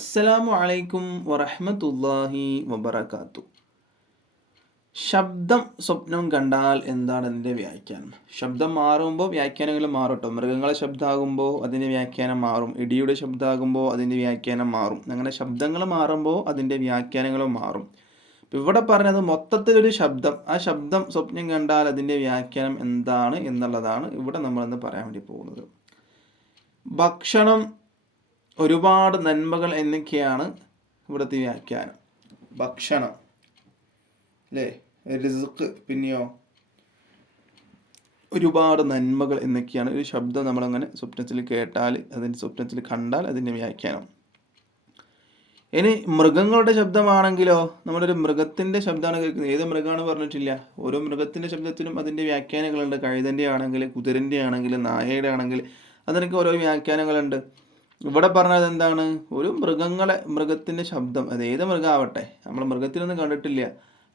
അസ്സലാമു അലൈക്കും വറഹ്മത്തുള്ളാഹി വബറകാതുഹു. ശബ്ദം സ്വപ്നം കണ്ടാൽ എന്താണ് അതിൻ്റെ വ്യാഖ്യാനം? ശബ്ദം മാറുമ്പോൾ വ്യാഖ്യാനങ്ങൾ മാറും കേട്ടോ. മൃഗങ്ങളെ ശബ്ദമാകുമ്പോൾ അതിൻ്റെ വ്യാഖ്യാനം മാറും, ഇടിയുടെ ശബ്ദമാകുമ്പോൾ അതിൻ്റെ വ്യാഖ്യാനം മാറും. അങ്ങനെ ശബ്ദങ്ങൾ മാറുമ്പോൾ അതിൻ്റെ വ്യാഖ്യാനങ്ങളും മാറും. ഇവിടെ പറഞ്ഞത് മൊത്തത്തിലൊരു ശബ്ദം, ആ ശബ്ദം സ്വപ്നം കണ്ടാൽ അതിൻ്റെ വ്യാഖ്യാനം എന്താണ് എന്നുള്ളതാണ് ഇവിടെ നമ്മളിന്ന് പറയാൻ വേണ്ടി പോകുന്നത്. ഭക്ഷണം, ഒരുപാട് നന്മകൾ എന്നൊക്കെയാണ് ഇവിടുത്തെ വ്യാഖ്യാനം. ഭക്ഷണം അല്ലേ, റിസ്ക്, പിന്നെയോ ഒരുപാട് നന്മകൾ എന്നൊക്കെയാണ് ഒരു ശബ്ദം നമ്മളങ്ങനെ സ്വപ്നത്തിൽ കേട്ടാൽ, അതിൻ്റെ സ്വപ്നത്തിൽ കണ്ടാൽ അതിൻ്റെ വ്യാഖ്യാനം. ഇനി മൃഗങ്ങളുടെ ശബ്ദമാണെങ്കിലോ, നമ്മളൊരു മൃഗത്തിൻ്റെ ശബ്ദമാണ് കേൾക്കുന്നത്. ഏത് മൃഗമാണ് പറഞ്ഞിട്ടില്ല, ഓരോ മൃഗത്തിൻ്റെ ശബ്ദത്തിനും അതിൻ്റെ വ്യാഖ്യാനങ്ങളുണ്ട്. കഴുതൻ്റെ ആണെങ്കിൽ, കുതിരൻ്റെ ആണെങ്കിൽ, നായയുടെ ആണെങ്കിൽ, അതിനൊക്കെ ഓരോ വ്യാഖ്യാനങ്ങളുണ്ട്. ഇവിടെ പറഞ്ഞത് എന്താണ്, ഒരു മൃഗത്തിൻ്റെ ശബ്ദം, അത് ഏത് മൃഗമാവട്ടെ, നമ്മൾ മൃഗത്തിനൊന്നും കണ്ടിട്ടില്ല,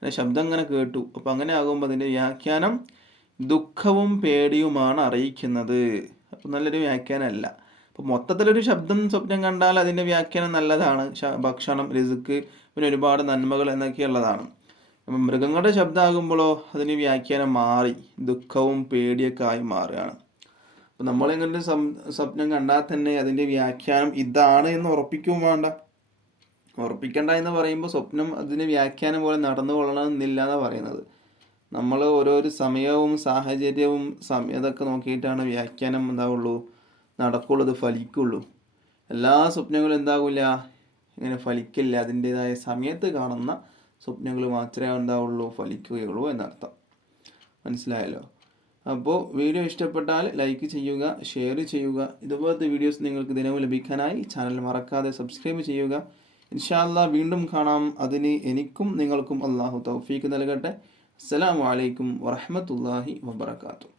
ശബ്ദം ഇങ്ങനെ കേട്ടു. അപ്പം അങ്ങനെ ആകുമ്പോൾ അതിൻ്റെ വ്യാഖ്യാനം ദുഃഖവും പേടിയുമാണ് അറിയിക്കുന്നത്. അപ്പം നല്ലൊരു വ്യാഖ്യാനമല്ല. അപ്പോൾ മൊത്തത്തിലൊരു ശബ്ദം സ്വപ്നം കണ്ടാൽ അതിൻ്റെ വ്യാഖ്യാനം നല്ലതാണ്. ഭക്ഷണം, റിസ്ക്, പിന്നെ ഒരുപാട് നന്മകൾ എന്നൊക്കെയുള്ളതാണ്. അപ്പം മൃഗങ്ങളുടെ ശബ്ദമാകുമ്പോഴോ അതിന് വ്യാഖ്യാനം മാറി ദുഃഖവും പേടിയൊക്കെ ആയി മാറുകയാണ്. അപ്പം നമ്മളിങ്ങനെ സ്വപ്നം കണ്ടാൽ തന്നെ അതിൻ്റെ വ്യാഖ്യാനം ഇതാണ് എന്ന് ഉറപ്പിക്കുകയും വേണ്ട. ഉറപ്പിക്കണ്ട എന്ന് പറയുമ്പോൾ സ്വപ്നം അതിന് വ്യാഖ്യാനം പോലെ നടന്നു കൊള്ളണമെന്നില്ല എന്നാണ് പറയുന്നത്. നമ്മൾ ഓരോരോ സമയവും സാഹചര്യവും ഇതൊക്കെ നോക്കിയിട്ടാണ് വ്യാഖ്യാനം എന്താവുള്ളൂ, നടക്കുള്ളൂ, ഇത് ഫലിക്കുള്ളൂ. എല്ലാ സ്വപ്നങ്ങളും എന്താവില്ല, ഇങ്ങനെ ഫലിക്കില്ല. അതിൻ്റേതായ സമയത്ത് കാണുന്ന സ്വപ്നങ്ങൾ മാത്രമേ എന്താവുള്ളൂ, ഫലിക്കുകയുള്ളൂ എന്നർത്ഥം. മനസ്സിലായല്ലോ? അപ്പോൾ വീഡിയോ ഇഷ്ടപ്പെട്ടാൽ ലൈക്ക് ചെയ്യുക, ഷെയർ ചെയ്യുക. ഇതുപോലത്തെ വീഡിയോസ് നിങ്ങൾക്ക് ദിനവും ലഭിക്കാനായി ചാനൽ മറക്കാതെ സബ്സ്ക്രൈബ് ചെയ്യുക. ഇൻഷാ അല്ലാഹ് വീണ്ടും കാണാം. അതിന് എനിക്കും നിങ്ങൾക്കും അല്ലാഹു തൗഫീഖ് നൽകട്ടെ. അസ്സലാമു അലൈക്കും വറഹ്മത്തുള്ളാഹി വബറകാതുഹു.